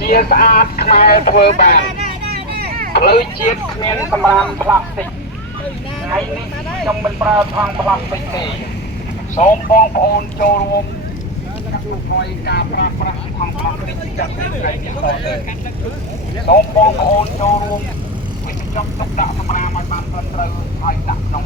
ជាស្អាតខ្មែរធ្វើបានផ្លូវជាតិគ្មានសម្រាមផ្លាស្ទិកថ្ងៃនេះខ្ញុំមិនប្រើថង់ផ្លាស្ទិកទេសូមបងប្អូនចូលរួមកាត់បន្ថយការប្រើប្រាស់ថង់ផ្លាស្ទិកจากថ្ងៃនេះតទៅសូមបងប្អូនចូលរួមវិនិច្ឆ័យទុកដាក់សម្រាមឲ្យបានត្រឹមត្រូវហើយដាក់ក្នុង